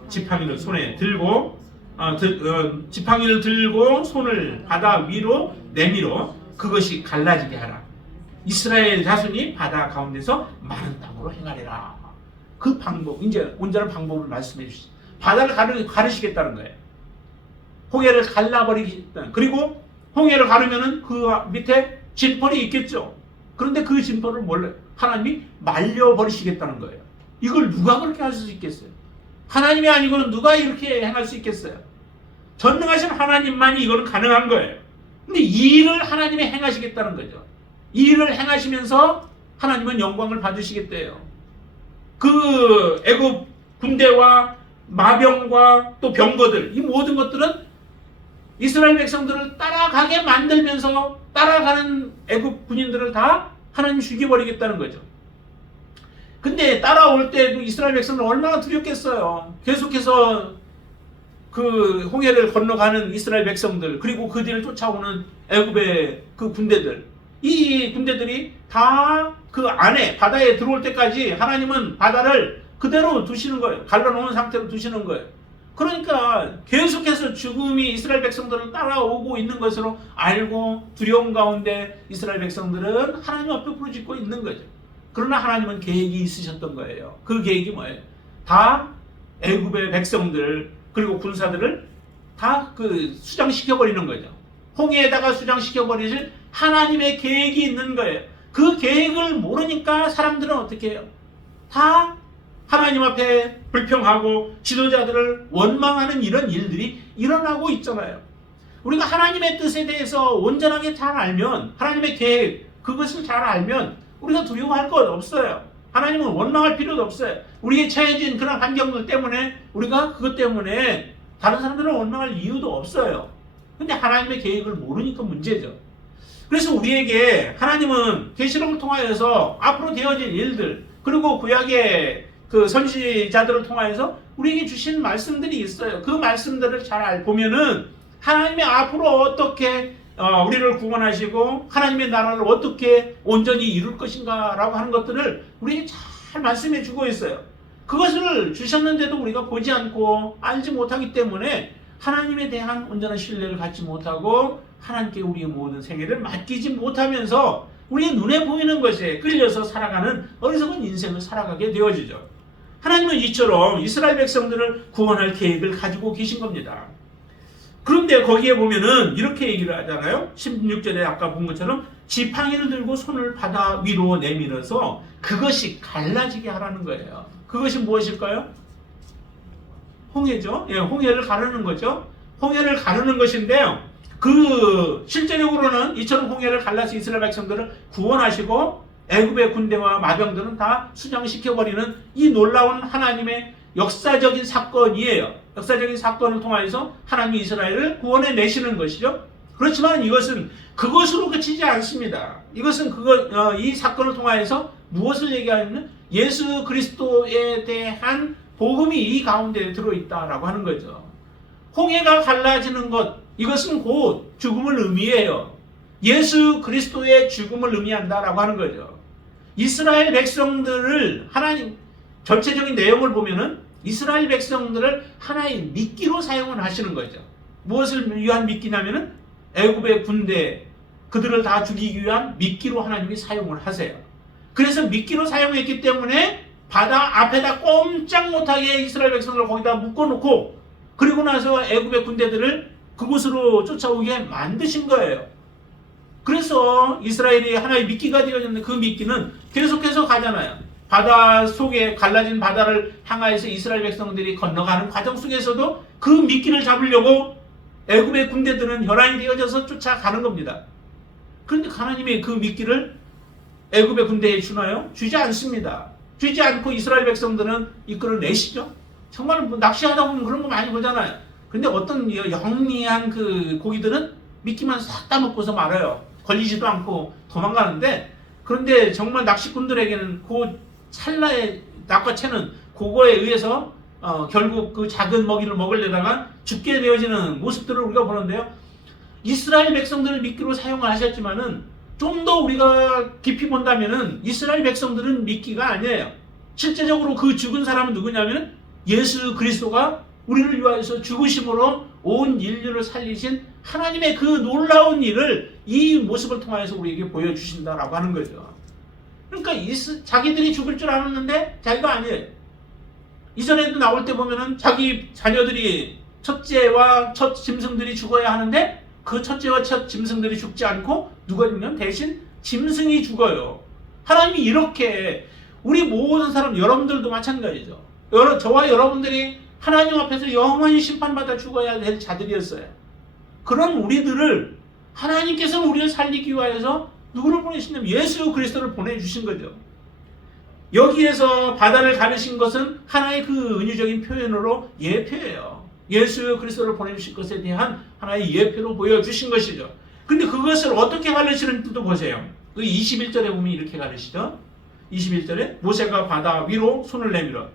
지팡이를 손에 들고 지팡이를 들고 손을 바다 위로 내밀어 그것이 갈라지게 하라. 이스라엘 자손이 바다 가운데서 마른 땅으로 행하리라. 그 방법, 이제 온전한 방법을 말씀해 주시죠. 바다를 가르시겠다는 거예요. 홍해를 갈라버리겠다. 그리고 홍해를 가르면은 그 밑에 진펄이 있겠죠. 그런데 그 진펄을 하나님이 말려버리시겠다는 거예요. 이걸 누가 그렇게 할 수 있겠어요? 하나님이 아니고는 누가 이렇게 행할 수 있겠어요? 전능하신 하나님만이 이거는 가능한 거예요. 근데 이 일을 하나님이 행하시겠다는 거죠. 이 일을 행하시면서 하나님은 영광을 받으시겠대요. 그 애굽 군대와 마병과 또 병거들, 이 모든 것들은 이스라엘 백성들을 따라가게 만들면서 따라가는 애굽 군인들을 다 하나님 죽여버리겠다는 거죠. 근데 따라올 때도 이스라엘 백성들 얼마나 두렵겠어요. 계속해서 그 홍해를 건너가는 이스라엘 백성들 그리고 그 뒤를 쫓아오는 애굽의 그 군대들, 이 군대들이 다 그 안에 바다에 들어올 때까지 하나님은 바다를 그대로 두시는 거예요. 갈라놓은 상태로 두시는 거예요. 그러니까 계속해서 죽음이 이스라엘 백성들을 따라오고 있는 것으로 알고 두려움 가운데 이스라엘 백성들은 하나님 앞에 부르짖고 있는 거죠. 그러나 하나님은 계획이 있으셨던 거예요. 그 계획이 뭐예요? 다 애굽의 백성들 그리고 군사들을 다 수장시켜버리는 거죠. 홍해에다가 수장시켜버리실 하나님의 계획이 있는 거예요. 그 계획을 모르니까 사람들은 어떻게 해요? 다 하나님 앞에 불평하고 지도자들을 원망하는 이런 일들이 일어나고 있잖아요. 우리가 하나님의 뜻에 대해서 온전하게 잘 알면, 하나님의 계획, 그것을 잘 알면 우리가 두려워할 것 없어요. 하나님은 원망할 필요도 없어요. 우리의 처해진 그런 환경들 때문에 우리가 그것 때문에 다른 사람들은 원망할 이유도 없어요. 근데 하나님의 계획을 모르니까 문제죠. 그래서 우리에게 하나님은 계시록을 통하여서 앞으로 되어질 일들 그리고 구약의 그 선지자들을 통하여서 우리에게 주신 말씀들이 있어요. 그 말씀들을 잘 보면은 하나님이 앞으로 어떻게 우리를 구원하시고 하나님의 나라를 어떻게 온전히 이룰 것인가 라고 하는 것들을 우리에게 잘 말씀해 주고 있어요. 그것을 주셨는데도 우리가 보지 않고 알지 못하기 때문에 하나님에 대한 온전한 신뢰를 갖지 못하고 하나님께 우리의 모든 생애를 맡기지 못하면서 우리의 눈에 보이는 것에 끌려서 살아가는 어리석은 인생을 살아가게 되어지죠. 하나님은 이처럼 이스라엘 백성들을 구원할 계획을 가지고 계신 겁니다. 그런데 거기에 보면은 이렇게 얘기를 하잖아요. 16절에 아까 본 것처럼 지팡이를 들고 손을 바다 위로 내밀어서 그것이 갈라지게 하라는 거예요. 그것이 무엇일까요? 홍해죠. 예, 홍해를 가르는 거죠. 홍해를 가르는 것인데요. 그 실제적으로는 이처럼 홍해를 갈라서 이스라엘 백성들을 구원하시고 애굽의 군대와 마병들은 다 수장시켜버리는 이 놀라운 하나님의 역사적인 사건이에요. 역사적인 사건을 통하여서 하나님이 이스라엘을 구원해 내시는 것이죠. 그렇지만 이것은 그것으로 그치지 않습니다. 이것은 이 사건을 통하여서 무엇을 얘기하냐면 예수 그리스도에 대한 복음이 이 가운데 들어있다라고 하는 거죠. 홍해가 갈라지는 것, 이것은 곧 죽음을 의미해요. 예수 그리스도의 죽음을 의미한다라고 하는 거죠. 이스라엘 백성들을 하나님 전체적인 내용을 보면은 이스라엘 백성들을 하나의 미끼로 사용을 하시는 거죠. 무엇을 위한 미끼냐면은 애굽의 군대 그들을 다 죽이기 위한 미끼로 하나님이 사용을 하세요. 그래서 미끼로 사용했기 때문에 바다 앞에다 꼼짝 못하게 이스라엘 백성들을 거기다 묶어놓고 그리고 나서 애굽의 군대들을 그곳으로 쫓아오게 만드신 거예요. 그래서 이스라엘이 하나의 미끼가 되어졌는데 그 미끼는 계속해서 가잖아요. 바다 속에 갈라진 바다를 향하여서 이스라엘 백성들이 건너가는 과정 속에서도 그 미끼를 잡으려고 애굽의 군대들은 혈안이 되어져서 쫓아가는 겁니다. 그런데 하나님이 그 미끼를 애굽의 군대에 주나요? 주지 않습니다. 주지 않고 이스라엘 백성들은 이끌어내시죠. 정말 뭐 낚시하다 보면 그런 거 많이 보잖아요. 근데 어떤 영리한 그 고기들은 미끼만 싹 따먹고서 말아요. 걸리지도 않고 도망가는데, 그런데 정말 낚시꾼들에게는 그 찰나의 낚아채는 그거에 의해서 결국 그 작은 먹이를 먹으려다가 죽게 되어지는 모습들을 우리가 보는데요. 이스라엘 백성들을 미끼로 사용하셨지만은 좀 더 우리가 깊이 본다면은 이스라엘 백성들은 미끼가 아니에요. 실제적으로 그 죽은 사람은 누구냐면은 예수 그리스도가 우리를 위하여서 죽으심으로 온 인류를 살리신 하나님의 그 놀라운 일을 이 모습을 통해서 우리에게 보여주신다라고 하는 거죠. 그러니까 자기들이 죽을 줄 알았는데 자기가 아니에요. 이전에도 나올 때 보면은 자기 자녀들이 첫째와 첫 짐승들이 죽어야 하는데 그 첫째와 첫 짐승들이 죽지 않고 누가 죽냐면 대신 짐승이 죽어요. 하나님이 이렇게 우리 모든 사람, 여러분들도 마찬가지죠. 저와 여러분들이 하나님 앞에서 영원히 심판받아 죽어야 될 자들이었어요. 그런 우리들을 하나님께서는 우리를 살리기 위하여서 누구를 보내시냐면 예수 그리스도를 보내주신 거죠. 여기에서 바다를 가르신 것은 하나의 그 은유적인 표현으로 예표예요. 예수 그리스도를 보내주신 것에 대한 하나의 예표로 보여주신 것이죠. 근데 그것을 어떻게 가르치는지도 보세요. 그 21절에 보면 이렇게 가르치죠. 21절에 모세가 바다 위로 손을 내밀어,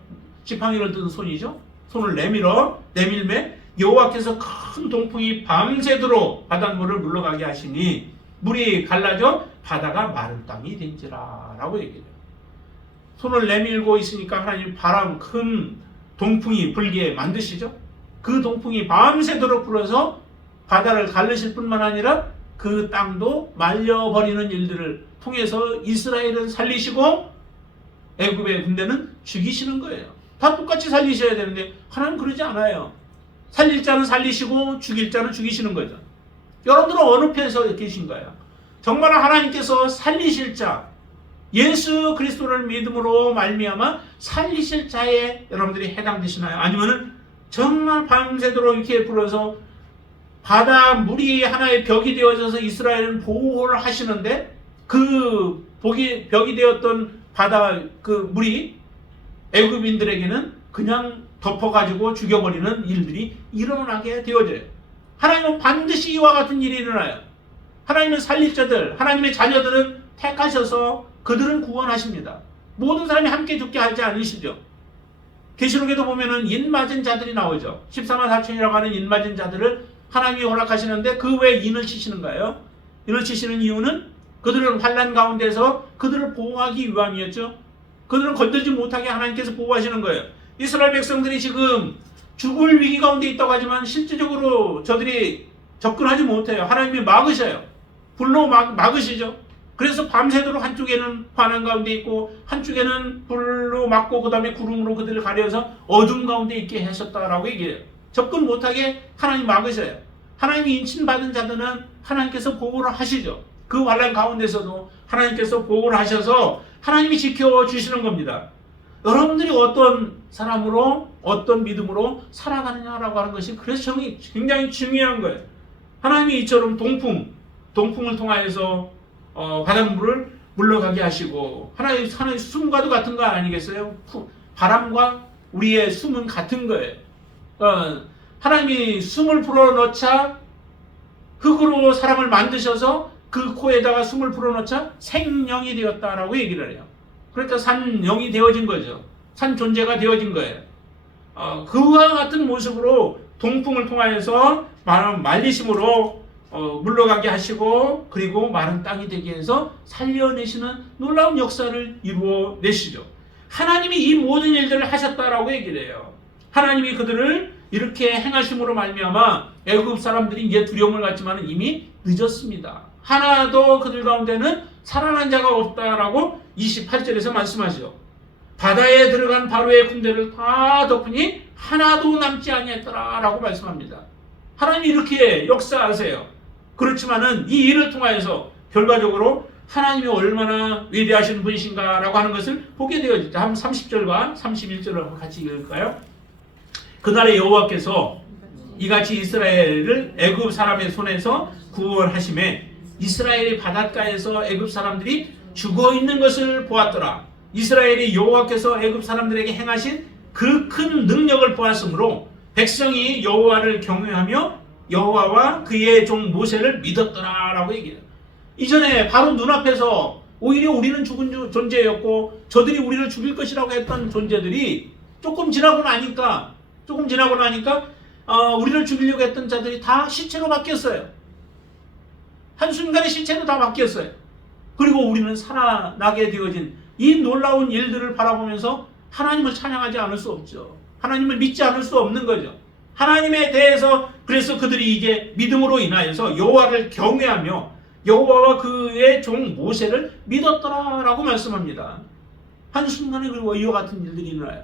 지팡이를 든 손이죠. 손을 내밀매 여호와께서 큰 동풍이 밤새도록 바닷물을 물러가게 하시니 물이 갈라져 바다가 마른 땅이 된지라 라고 얘기해요. 손을 내밀고 있으니까 하나님 바람, 큰 동풍이 불게 만드시죠. 그 동풍이 밤새도록 불어서 바다를 가르실 뿐만 아니라 그 땅도 말려버리는 일들을 통해서 이스라엘은 살리시고 애굽의 군대는 죽이시는 거예요. 다 똑같이 살리셔야 되는데 하나님 그러지 않아요. 살릴 자는 살리시고 죽일 자는 죽이시는 거죠. 여러분들은 어느 편에서 계신가요? 정말 하나님께서 살리실 자, 예수 그리스도를 믿음으로 말미암아 살리실 자에 여러분들이 해당되시나요? 아니면은 정말 밤새도록 이렇게 불어서 바다 물이 하나의 벽이 되어져서 이스라엘은 보호를 하시는데 그 벽이 되었던 바다 그 물이 애굽인들에게는 그냥 덮어가지고 죽여버리는 일들이 일어나게 되어져요. 하나님은 반드시 이와 같은 일이 일어나요. 하나님은 살릴 자들, 하나님의 자녀들은 택하셔서 그들은 구원하십니다. 모든 사람이 함께 죽게 하지 않으시죠. 계시록에도 보면은 인 맞은 자들이 나오죠. 14만 4천이라고 하는 인 맞은 자들을 하나님이 허락하시는데 그 왜 인을 치시는가요? 인을 치시는 이유는 그들은 환난 가운데서 그들을 보호하기 위함이었죠. 그들은 건들지 못하게 하나님께서 보호하시는 거예요. 이스라엘 백성들이 지금 죽을 위기 가운데 있다고 하지만 실질적으로 저들이 접근하지 못해요. 하나님이 막으셔요. 불로 막으시죠. 그래서 밤새도록 한쪽에는 환한 가운데 있고 한쪽에는 불로 막고 그 다음에 구름으로 그들을 가려서 어둠 가운데 있게 하셨다라고 얘기해요. 접근 못하게 하나님 막으셔요. 하나님이 인침받은 자들은 하나님께서 보호를 하시죠. 그 환난 가운데서도 하나님께서 보호를 하셔서 하나님이 지켜주시는 겁니다. 여러분들이 어떤 사람으로 어떤 믿음으로 살아가느냐라고 하는 것이 그래서 굉장히 중요한 거예요. 하나님이 이처럼 동풍을 통하여서 바닷물을 물러가게 하시고 하나님 숨과도 같은 거 아니겠어요? 바람과 우리의 숨은 같은 거예요. 하나님이 숨을 불어넣자 흙으로 사람을 만드셔서 그 코에다가 숨을 불어넣자 생명이 되었다라고 얘기를 해요. 그러니까 산영이 되어진 거죠. 산 존재가 되어진 거예요. 그와 같은 모습으로 동풍을 통하여서 말리심으로 물러가게 하시고 그리고 마른 땅이 되게 해서 살려내시는 놀라운 역사를 이루어내시죠. 하나님이 이 모든 일들을 하셨다라고 얘기를 해요. 하나님이 그들을 이렇게 행하심으로 말미암아 애굽 사람들이 이제 두려움을 갖지만 이미 늦었습니다. 하나도 그들 가운데는 살아난 자가 없다라고 28절에서 말씀하시죠. 바다에 들어간 바로의 군대를 다 덮으니 하나도 남지 아니했더라라고 말씀합니다. 하나님이 이렇게 역사하세요. 그렇지만은 이 일을 통하여서 결과적으로 하나님이 얼마나 위대하신 분이신가라고 하는 것을 보게 되어지죠. 한 30절과 31절을 같이 읽을까요? 그날에 여호와께서 이같이 이스라엘을 애굽 사람의 손에서 구원하심에 이스라엘이 바닷가에서 애굽 사람들이 죽어 있는 것을 보았더라. 이스라엘이 여호와께서 애굽 사람들에게 행하신 그 큰 능력을 보았으므로 백성이 여호와를 경외하며 여호와와 그의 종 모세를 믿었더라라고 얘기해요. 이전에 바로 눈앞에서 오히려 우리는 죽은 존재였고 저들이 우리를 죽일 것이라고 했던 존재들이 조금 지나고 나니까 우리를 죽이려고 했던 자들이 다 시체로 바뀌었어요. 한순간에 시체로 다 바뀌었어요. 그리고 우리는 살아나게 되어진 이 놀라운 일들을 바라보면서 하나님을 찬양하지 않을 수 없죠. 하나님을 믿지 않을 수 없는 거죠. 하나님에 대해서 그래서 그들이 이제 믿음으로 인하여서 여호와를 경외하며 여호와와 그의 종 모세를 믿었더라라고 말씀합니다. 한순간에 그리고 이와 같은 일들이 일어나요.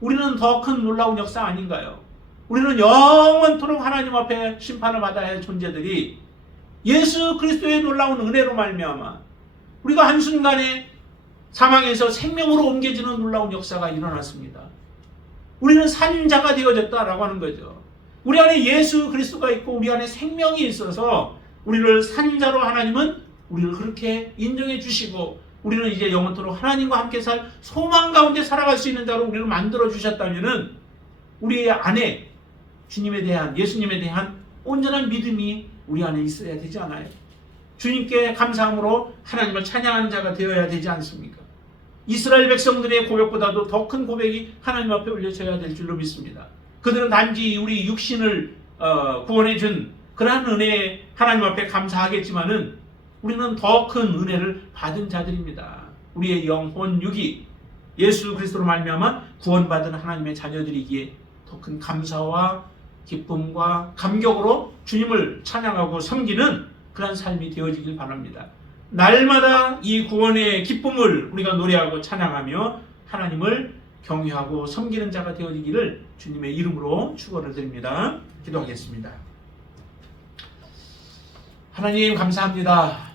우리는 더 큰 놀라운 역사 아닌가요? 우리는 영원토록 하나님 앞에 심판을 받아야 할 존재들이 예수 그리스도의 놀라운 은혜로 말미암아 우리가 한순간에 사망에서 생명으로 옮겨지는 놀라운 역사가 일어났습니다. 우리는 산자가 되어졌다라고 하는 거죠. 우리 안에 예수 그리스도가 있고 우리 안에 생명이 있어서 우리를 산자로 하나님은 우리를 그렇게 인정해 주시고 우리는 이제 영원토록 하나님과 함께 살 소망 가운데 살아갈 수 있는 자로 우리를 만들어 주셨다면은 우리 안에 주님에 대한 예수님에 대한 온전한 믿음이 우리 안에 있어야 되지 않아요? 주님께 감사함으로 하나님을 찬양하는 자가 되어야 되지 않습니까? 이스라엘 백성들의 고백보다도 더 큰 고백이 하나님 앞에 올려져야 될 줄로 믿습니다. 그들은 단지 우리 육신을 구원해 준 그러한 은혜에 하나님 앞에 감사하겠지만은 우리는 더 큰 은혜를 받은 자들입니다. 우리의 영혼 육이 예수 그리스도로 말미암아 구원받은 하나님의 자녀들이기에 더 큰 감사와 기쁨과 감격으로 주님을 찬양하고 섬기는 그런 삶이 되어지길 바랍니다. 날마다 이 구원의 기쁨을 우리가 노래하고 찬양하며 하나님을 경외하고 섬기는 자가 되어지기를 주님의 이름으로 축원을 드립니다. 기도하겠습니다. 하나님 감사합니다.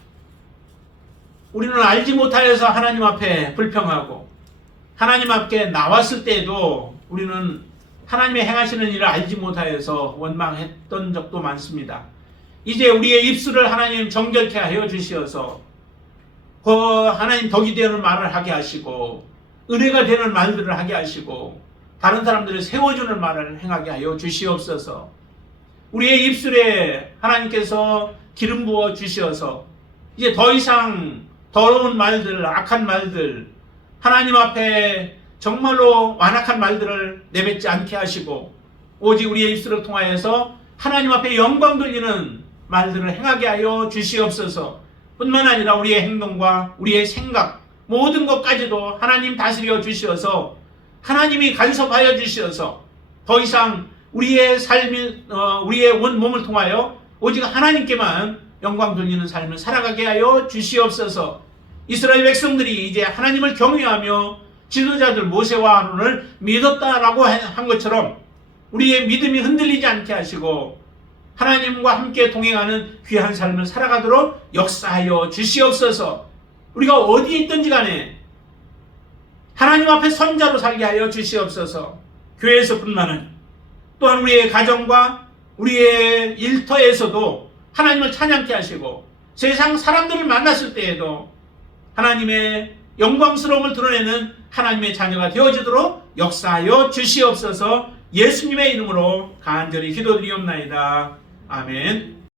우리는 알지 못하여서 하나님 앞에 불평하고 하나님 앞에 나왔을 때에도 우리는 하나님의 행하시는 일을 알지 못하여서 원망했던 적도 많습니다. 이제 우리의 입술을 하나님 정결케 하여 주시어서 그 하나님 덕이 되는 말을 하게 하시고 은혜가 되는 말들을 하게 하시고 다른 사람들을 세워주는 말을 행하게 하여 주시옵소서. 우리의 입술에 하나님께서 기름 부어 주시어서 이제 더 이상 더러운 말들, 악한 말들, 하나님 앞에 정말로 완악한 말들을 내뱉지 않게 하시고 오직 우리의 입술을 통하여서 하나님 앞에 영광 돌리는 말들을 행하게 하여 주시옵소서. 뿐만 아니라 우리의 행동과 우리의 생각 모든 것까지도 하나님 다스려 주시어서 하나님이 간섭하여 주시어서 더 이상 우리의 삶이 우리의 온 몸을 통하여 오직 하나님께만 영광 돌리는 삶을 살아가게 하여 주시옵소서. 이스라엘 백성들이 이제 하나님을 경외하며 지도자들 모세와 아론을 믿었다라고 한 것처럼 우리의 믿음이 흔들리지 않게 하시고 하나님과 함께 동행하는 귀한 삶을 살아가도록 역사하여 주시옵소서. 우리가 어디에 있든지 간에 하나님 앞에 선자로 살게 하여 주시옵소서. 교회에서뿐만 아니라 또한 우리의 가정과 우리의 일터에서도 하나님을 찬양케 하시고 세상 사람들을 만났을 때에도 하나님의 영광스러움을 드러내는 하나님의 자녀가 되어지도록 역사하여 주시옵소서. 예수님의 이름으로 간절히 기도드리옵나이다. 아멘.